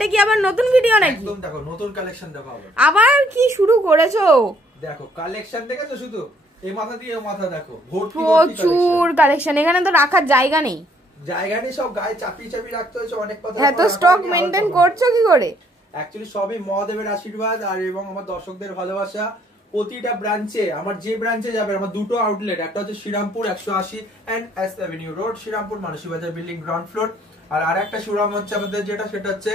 এটা কি আবার নতুন ভিডিও নাকি? একদম দেখো নতুন কালেকশন দেখো আবার কি শুরু করেছো? দেখো কালেকশন দেখেছো শুধু এই মাথা দিয়ে এই মাথা দেখো প্রচুর কালেকশন। এখানে তো রাখার জায়গা নেই, জায়গা নেই, সব গায়ে চাপি চাপি রাখতে হয়েছে অনেক কথা। হ্যাঁ তো স্টক মেইনটেইন করছো কি করে? অ্যাকচুয়ালি সবই মহাদেবের আশীর্বাদ আর এবং আমার দর্শকদের ভালোবাসা। প্রতিটা ব্রাঞ্চে আমার যে ব্রাঞ্চে যাবে আমার দুটো আউটলেট, একটা হচ্ছে Srirampur 180 N S avenue road Srirampur Manasi Bazar building ground floor, আর আরেকটা শোরুম হচ্ছে আমাদের যেটা সেটা হচ্ছে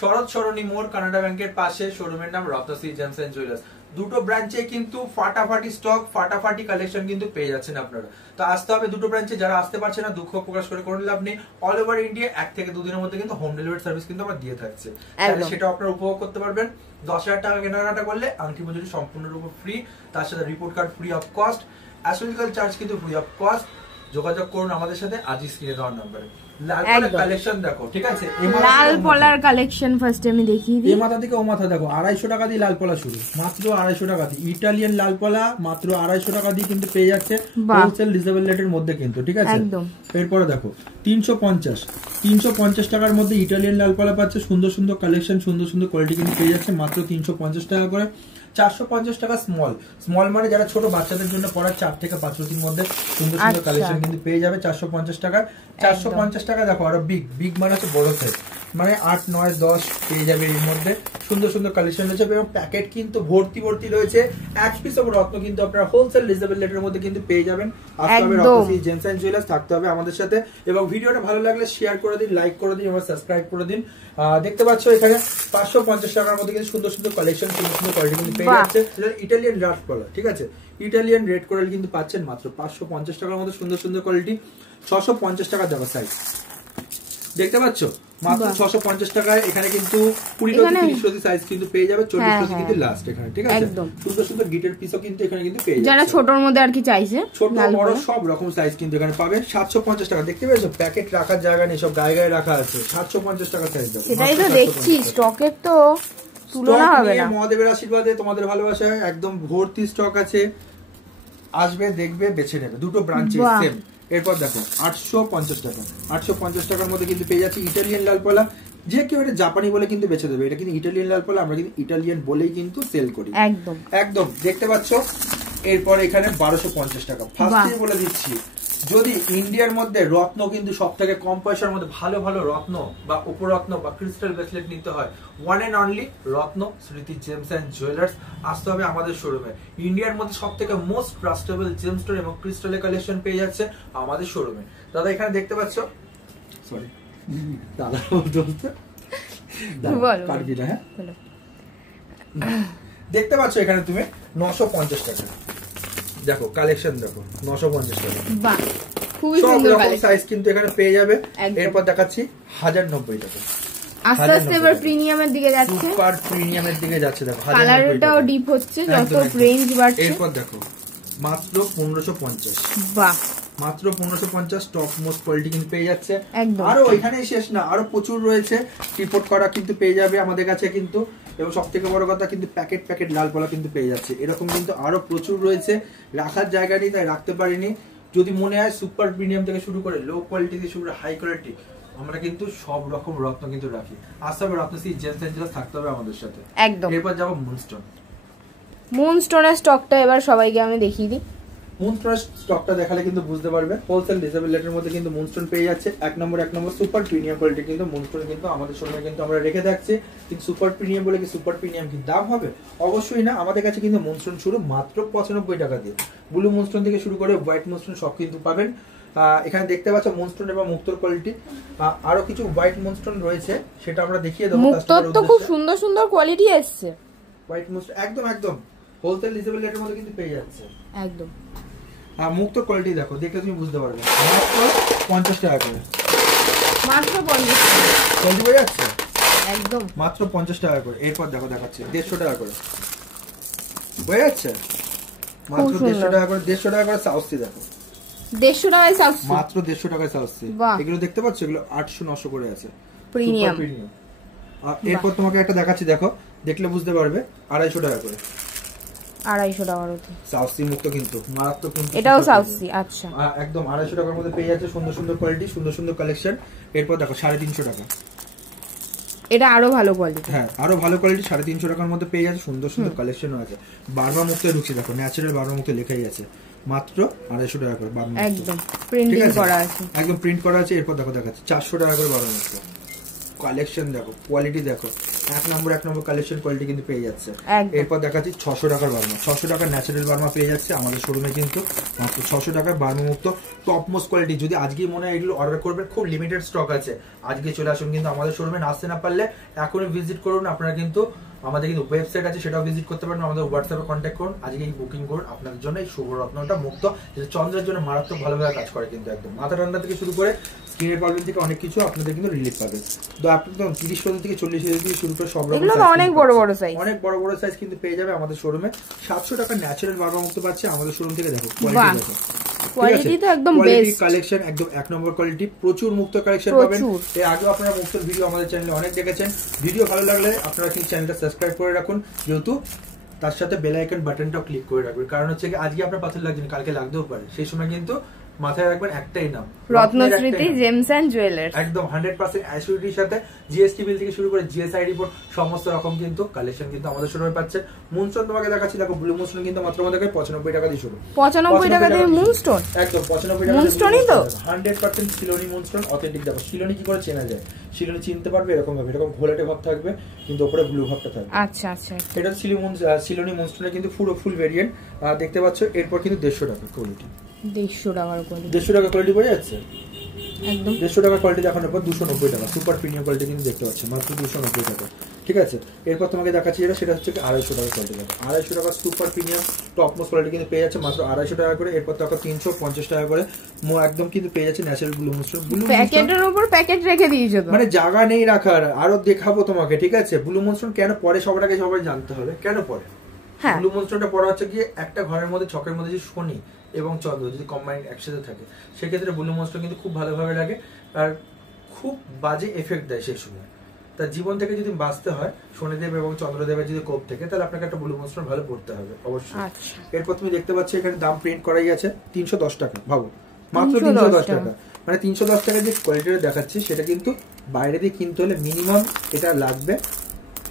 শরৎ সরণী মোড় কানাডা ব্যাংকের পাশে, শোরুমের নাম রত্নশ্রী জেমস এন্ড জুয়েলার্স। দুটো ব্রাঞ্চে কিন্তু ফাটাফাটি স্টক ফাটাফাটি কালেকশন কিন্তু পেয়ে যাচ্ছেন আপনারা। তো আসতে হবে দুটো ব্রাঞ্চে, যারা আসতে পারছে না দুঃখ প্রকাশ করে কোনো লাভ নেই। অল ওভার ইন্ডিয়া 1 থেকে 2 দিনের মধ্যে কিন্তু হোম ডেলিভারি সার্ভিস কিন্তু আমরা দিয়ে থাকছে, সেটা আপনারা উপভোগ করতে পারবেন। 10,000 টাকা কেনাকাটা করলে আংটি মজুরি সম্পূর্ণরূপে ফ্রি, তার সাথে report card free of cost, astrological charge কিন্তু ফ্রি অফ কস্ট। যোগাযোগ করুন আমাদের সাথে আজই স্ক্রিনে দেওয়ার নম্বরে। লাল পলার কালেকশন দেখো, ঠিক আছে? লাল পলার কালেকশন ফার্স্ট আমি দেখিয়ে দিই। এই মাথা থেকে ও মাথা দেখো 250 টাকা দিয়ে লাল পলা শুরু, মাত্র 250 টাকা দিয়ে। ইটালিয়ান লাল পলা মাত্র 250 টাকা দিয়ে কিন্তু পেয়ে যাচ্ছে হোলসেল রিজনেবল রেটের মধ্যে কিন্তু, ঠিক আছে? একদম। এরপরে দেখো 350 টাকার মধ্যে ইটালিয়ান লাল পলা পাচ্ছে। সুন্দর সুন্দর কালেকশন, সুন্দর সুন্দর কোয়ালিটি কিন্তু পেয়ে যাচ্ছে মাত্র 350 টাকা করে। 450 টাকা স্মল মানে যারা ছোট বাচ্চাদের জন্য পড়ার 4 থেকে 5 রুটির মধ্যে সুন্দর সুন্দর কালেকশন কিন্তু পেয়ে যাবে 450 টাকা। 450 টাকা দেখো আরো বিগ মানে হচ্ছে বড় সাইজ, মানে 8, 9, 10 পেয়ে যাবে এর মধ্যে। সুন্দর সুন্দর কালেকশন রয়েছে এবং প্যাকেট কিন্তু ভর্তি রয়েছে। এক পিস অফ রত্ন কিন্তু আপনারা হোলসেল রিজনেবল রেটের মধ্যে কিন্তু পেয়ে যাবেন। আসতে হবে রত্নশ্রী জেমস এন্ড জুয়েলার্স, থাকতে হবে আমাদের সাথে। এবং ভিডিওটা ভালো লাগলে শেয়ার করে দিন, লাইক করে দিন এবং সাবস্ক্রাইব করে দিন। দেখতে পাচ্ছ এখানে 550 টাকার মধ্যে কিন্তু সুন্দর সুন্দর কালেকশন, সুন্দর সুন্দর কোয়ালিটি কিন্তু পেয়ে যাচ্ছে। ইটালিয়ান রাফ কলার, ঠিক আছে? ইটালিয়ান রেড কোরাল কিন্তু পাচ্ছেন মাত্র 550 টাকার মধ্যে সুন্দর সুন্দর কোয়ালিটি। 650 টাকা দেওয়া সাইজ, দেখতে পাচ্ছ? মাত্র 650 টাকায় এখানে কিন্তু 20-30 সাইজ কিন্তু পেয়ে যাবে। 40 কিন্তু লাস্ট এখানে, ঠিক আছে? সুন্দর সুন্দর গিটার পিসও কিন্তু এখানে কিন্তু পেয়ে যাবে, যারা ছোটর মধ্যে আর কি চাইছে। ছোট বড় সব রকম সাইজ কিন্তু এখানে পাবে। 750 টাকা, দেখতে পেয়েছো? প্যাকেট রাখার জায়গা নেই, সব গায়ে রাখা আছে। 750 টাকা সাইজ দাও। সেটাই তো দেখছি, স্টকের তো তুলনা হবে না। মহাদেবের আশীর্বাদে তোমাদের ভালোবাসায় একদম ভর্তি স্টক আছে। আসবে, দেখবে, বেছে নেবে। দুটো ব্রাঞ্চে সেম। এরপর দেখো 850 টাকা। 850 টাকার মধ্যে কিন্তু পেয়ে যাচ্ছে ইটালিয়ান লাল পলা। যে কেউ এটা জাপানি বলে কিন্তু বেছে দেবে, এটা কিন্তু ইটালিয়ান লাল পলা, আমরা কিন্তু ইটালিয়ান বলেই কিন্তু সেল করি। একদম দেখতে পাচ্ছ। এরপর এখানে 1250 টাকা। ফার্স্টে বলে দিচ্ছি, যদি ইন্ডিয়ার মধ্যে রত্ন কিন্তু সব থেকে কম পয়সার মধ্যে ভালো ভালো রত্ন বা উপরত্ন বা ক্রিস্টাল ব্রেসলেট নিতে হয়, ওয়ান এন্ড অনলি রত্ন স্মৃতি জেমস এন্ড জুয়েলার্স। আসতে হবে আমাদের শোরুমে। ইন্ডিয়ার মধ্যে সব থেকে মোস্ট ট্রাস্টেবল জেম স্টোর এবং ক্রিস্টালের কালেকশন পেয়ে যাচ্ছে আমাদের শোরুমে। দাদা এখানে দেখতে পাচ্ছ, সরি দাদা কাটবি না, হ্যাঁ দেখতে পাচ্ছ এখানে তুমি 950 টাকা। দেখো কালেকশন দেখো 950 টাকা। বাহ, খুবই সুন্দর কালেকশন, সাইজ কিন্তু এখানে পেয়ে যাবে। এরপর দেখাচ্ছি 1090 টাকা। আস্তে আস্তে এবার প্রিমিয়ামের দিকে যাচ্ছে, সুপার প্রিমিয়ামের দিকে যাচ্ছে। দেখো কালারটাও ডিপ হচ্ছে, যত রেঞ্জ বাড়ছে। এরপর দেখো মাত্র 1550। বাহ, মাত্র 1550 টপ মোস্ট কোয়ালিটি কিন্তু পেয়ে যাচ্ছে। আরো এখানেই শেষ না, আরো প্রচুর রয়েছে। রিপোর্ট করা কিন্তু পেয়ে যাবে আমাদের কাছে কিন্তু। এবং সব থেকে বড় কথা কিন্তু প্যাকেট লাল পলা কিন্তু পেয়ে যাচ্ছে। এরকম কিন্তু আরো প্রচুর রয়েছে, রাখার জায়গা নেই তাই রাখতে পারিনি। যদি মনে হয় সুপার প্রিমিয়াম থেকে শুরু করে লো কোয়ালিটি থেকে শুরু করে হাই কোয়ালিটি, আমরা কিন্তু সব রকম রত্ন কিন্তু রাখি। আসতে হবে রত্নশ্রী জেমস এন্ড জুয়েলার্স, থাকতে হবে আমাদের সাথে। এরপর যাবো মুনস্টোনের স্টকটা এবার সবাইকে আমি দেখিয়ে দিই। মুনস্টোনের স্টকটা দেখালে কিন্তু বুঝতে পারবে। হোলসেল রিজনেবল রেটের মধ্যে কিন্তু মুনস্টোন পেয়ে যাচ্ছে। এক নম্বর সুপার প্রিমিয়াম কোয়ালিটি কিন্তু মুনস্টোন কিন্তু আমাদের শোরুমে কিন্তু আমরা রেখে থাকছি। কিন্তু সুপার প্রিমিয়াম বলে কি সুপার প্রিমিয়াম কি দাম হবে? অবশ্যই না। আমাদের কাছে কিন্তু মুনস্টোন শুরু মাত্র 95 টাকা দিয়ে। ব্লু মুনস্টোন থেকে শুরু করে হোয়াইট মুনস্টোন সব কিন্তু পাবেন। এখানে দেখতে পাচ্ছ মুনস্টোন এবং মুক্তোর কোয়ালিটি। আরো কিছু হোয়াইট মুনস্টোন রয়েছে, সেটা আমরা দেখিয়ে দেবো। মুক্তোর তো খুব সুন্দর সুন্দর কোয়ালিটি এসেছে। হোয়াইট মুনস্টোন একদম হোলসেল রিজনেবল রেটের মধ্যে কিন্তু পেয়ে যাচ্ছে। একদম মুক্ত কোয়ালিটি দেখো, দেখলে তুমি বুঝতে পারবে। মাত্র 50 টাকা করে, মাত্র 50 টাকা কোয়ালিটি পেয়ে যাচ্ছে। একদম মাত্র 50 টাকা করে। এরপর দেখো দেখাচ্ছে 150 টাকা করে হয়ে যাচ্ছে। মাত্র 150 টাকা করে। 150 টাকা করে সাউসি দেখো, 150 টাকায় সাউসি, মাত্র 150 টাকায় সাউসি। এগুলো দেখতে পাচ্ছ, এগুলো 800-900 করে আছে, প্রিমিয়াম। এরপর তোমাকে একটা দেখাচ্ছি, দেখো দেখলে বুঝতে পারবে। 250 টাকা করে। 250 টাকার মধ্যে সাউসি মুক্ত কিন্তু মারাত্মক কিন্তু, এটাও সাউসি। আচ্ছা একদম 250 টাকার মধ্যে পেয়ে যাচ্ছে সুন্দর সুন্দর কোয়ালিটি, সুন্দর সুন্দর কালেকশন। এরপর দেখো 350 টাকা। এটা আরো ভালো কোয়ালিটি। হ্যাঁ আরো ভালো কোয়ালিটি, 350 টাকার মধ্যে পেয়ে যাচ্ছে। সুন্দর সুন্দর কালেকশনও আছে। বারবার মুক্ত ঢুকছে, দেখো ন্যাচারাল বারবার মুক্ত লেখাই আছে, মাত্র 250 টাকা করে বারবার মুক্ত। একদম প্রিন্টিং করা আছে, একদম প্রিন্ট করা আছে। এরপর দেখো দেখাচ্ছে 400 টাকা করে বারবার মুক্ত। কালেকশন দেখো, কোয়ালিটি দেখো, এক নম্বর কালেকশন কোয়ালিটি কিন্তু পেয়ে যাচ্ছে। এরপর দেখাচ্ছি 600 টাকার বার্মা, 600 টাকার ন্যাচারাল বার্মা পেয়ে যাচ্ছে আমাদের শোরুমে কিন্তু মাত্র 600 টাকার বার্মা মুক্ত টপ মোস্ট কোয়ালিটি। যদি আজকে মনে হয় এগুলো অর্ডার করবেন, খুব লিমিটেড স্টক আছে, আজকে চলে আসুন কিন্তু আমাদের শোরুমে। আসতে না পারলে এখনই ভিজিট করুন। আপনারা কিন্তু আমাদের কিন্তু ওয়েবসাইট আছে, সেটাও ভিজিট করতে পারেন, আমাদের হোয়াটসঅ্যাপে কন্ট্যাক্ট করুন, আজকেই বুকিং করুন আপনাদের জন্য এই শুভ রত্নটা মুক্ত, যেটা চন্দ্রের জন্য মারাত্মক ভালোভাবে কাজ করে কিন্তু একদম মাথা ঠান্ডা থেকে শুরু করে স্কিনের প্রবলেম থেকে অনেক কিছু আপনাদের কিন্তু রিলিফ পাবে। তো আপনি তো 30 থেকে 40 থেকে শুরু করে সব রকম অনেক বড় বড় সাইজ, অনেক বড় বড় সাইজ কিন্তু পেয়ে যাবে আমাদের শোরুমে। 700 টাকা ন্যাচারাল বার্মা মুক্ত পাচ্ছে আমাদের শোরুম থেকে। দেখো কোয়ালিটি দেখো, কোয়ালিটি তো একদম বেস্ট কালেকশন, একদম এক নম্বর কোয়ালিটি, প্রচুর মুক্ত কালেকশন পাবেন। এর আগে আপনারা মুক্তর ভিডিও আমাদের চ্যানেলে অনেক দেখেছেন। ভিডিও ভালো লাগলে আপনারা কিন্তু চ্যানেলটা সাবস্ক্রাইব করে রাখুন, যেহেতু তার সাথে বেল আইকন বাটনটাও ক্লিক করে রাখবেন। কারণ হচ্ছে কি আজকে আপনার পাথর লাগছে, কালকে লাগতেও পারে, সেই সময় কিন্তু মাথায় রাখবেন একটাই নাম, রত্নস্মৃতি জেমস এন্ড জুয়েলার্স। একদম 100% অ্যাসিউরিটির সাথে জিএসটি বিল থেকে শুরু করে জিএসআই রিপোর্ট সমস্ত রকম কিন্তু কালেকশন কিন্তু আমাদের শোরুমে পাচ্ছেন। মুনস্টোন তোমাকে দেখাচ্ছি, দেখো ব্লু মুনস্টোন কিন্তু মাত্র আমাদের 95 টাকা দিয়ে শুরু। 95 টাকা দিয়ে মুনস্টোন, একদম 95 টাকা মুনস্টোনই তো 100% শিলোনি মুনস্টোন অথেন্টিক। দেখো শিলোনি কি করে চেনা যায়, শিলোনি চিনতে পারবে এরকম ভাবে, এরকম ঘোলাটে ভাব থাকবে কিন্তু উপরে ব্লু ভাবটা থাকবে। আচ্ছা আচ্ছা, এটা শিলোনি মুনস্টোনের কিন্তু পুরো ফুল ভেরিয়েন্ট দেখতে পাচ্ছ। এরপর কিন্তু 150 টাকা কোয়ালিটি, 150 টাকার কোয়ালিটি, 150 টাকা কোয়ালিটি বোঝা যাচ্ছে একদম 150 টাকার কোয়ালিটি দেখানোর পর 290 টাকা সুপার প্রিমিয়াম কোয়ালিটি কিন্তু দেখতে পাচ্ছ, মাত্র 290 টাকা। ঠিক আছে, এরপর তোমাকে দেখাচ্ছি সেটা হচ্ছে 250 টাকা কোয়ালিটি। দেখো 250 টাকা super premium top most quality কিন্তু পেয়ে যাচ্ছে মাত্র 250 টাকা করে। এরপর দেখো 350 টাকা করে একদম কিন্তু পেয়ে যাচ্ছে ন্যাচারাল ব্লু মুনস্টোন। ব্লু প্যাকেটের উপর প্যাকেট রেখে দিয়েছো তো, মানে জায়গা নেই রাখার, আরো দেখাবো তোমাকে। ঠিক আছে, ব্লু মুনস্টোন কেন পরে সবার আগে সবাই জানতে হবে কেন পরে। ব্লু মুনস্টোনটা পড়া হচ্ছে গিয়ে একটা ঘরের মধ্যে ছকের মধ্যে যে শনি এবং চন্দ্র যদি কম্বাইন্ড একসাথে থাকে, সেক্ষেত্রে ব্লু মুনস্টোন কিন্তু খুব ভালোভাবে লাগে আর খুব বাজে এফেক্ট দেয় সেই সময়। তার জীবন থেকে যদি বাঁচতে হয় শনিদেব এবং চন্দ্রদেবের যদি কোপ থেকে, তাহলে আপনাকে একটা ব্লু মুনস্টোন ভালো পড়তে হবে অবশ্যই। এরপর তুমি দেখতে পাচ্ছ এখানে দাম প্রিন্ট করাই আছে 310 টাকা, ভাবো মাত্র 310 টাকা। মানে 310 টাকা যে কোয়ালিটিটা দেখাচ্ছি সেটা কিন্তু বাইরে দিয়ে কিনতে হলে মিনিমাম এটা লাগবে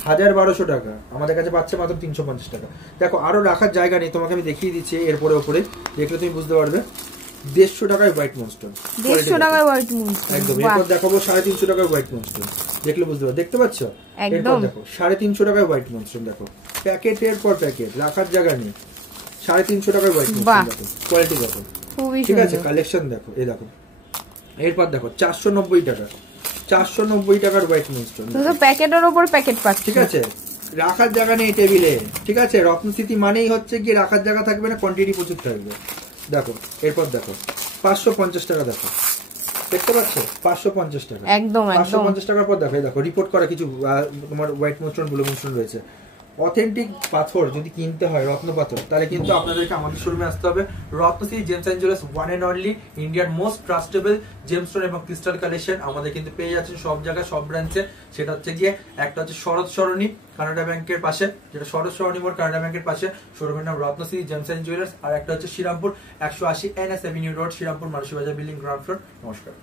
1000-1200 টাকা, আমাদের কাছে পাচ্ছে মাত্র 350 টাকা। দেখো আরো রাখার জায়গা নেই, তোমাকে আমি দেখিয়ে দিচ্ছি এরপরে উপরে দেখলে তুমি বুঝতে পারবে। 150 টাকায় হোয়াইট মুনস্টোন, 150 টাকায় হোয়াইট মুনস্টোন একদম। এরপর দেখাবো 350 টাকায় হোয়াইট মুনস্টোন, দেখলে বুঝতে পারবে, দেখতে পাচ্ছ এরপর দেখো 350 টাকায় হোয়াইট মুনস্টোন। দেখো প্যাকেটের পর প্যাকেট, রাখার জায়গা নেই। 350 টাকায় হোয়াইট মুনস্টোন, দেখো কোয়ালিটি দেখো, ঠিক আছে। কালেকশন দেখো, এই দেখো। এরপর দেখো 490 টাকা, 490 টাকার হোয়াইট মুনস্টোন, তো প্যাকেটের উপর প্যাকেট পাচ্ছ। ঠিক আছে, রাখার জায়গা নেই টেবিলে। ঠিক আছে, রত্নস্মৃতি মানেই হচ্ছে কি রাখার জায়গা থাকবে না, কোয়ান্টিটি প্রচুর থাকবে। দেখো এরপর দেখো 550 টাকা, দেখো দেখতে পাচ্ছ 550 টাকা, একদম 550 টাকার পর দেখো দেখো রিপোর্ট করা কিছু তোমার হোয়াইট মুনস্টোন ব্লু মুনস্টোন রয়েছে। অথেন্টিক পাথর যদি কিনতে হয় রত্ন পাথর, তাহলে কিন্তু আপনাদেরকে আমাদের শোরুমে আসতে হবে। Ratnashree gems and jewellers, one and only ইন্ডিয়ার মোস্ট ট্রাস্টেবল জেমস্টোন এবং ক্রিস্টাল কালেকশন আমাদের কিন্তু পেয়ে যাচ্ছেন সব জায়গায় সব ব্রাঞ্চে। সেটা হচ্ছে গিয়ে একটা হচ্ছে শরৎ সরণি কানাডা ব্যাংকের পাশে, যেটা শরৎ সরণি মোড় কানাডা ব্যাংকের পাশে, শোরুমের নাম রত্নশ্রী জেমস এন্ড জুয়েলার্স। আর একটা হচ্ছে Srirampur 180 NS avenue road, Srirampur Manasi Bazar building ground floor. নমস্কার।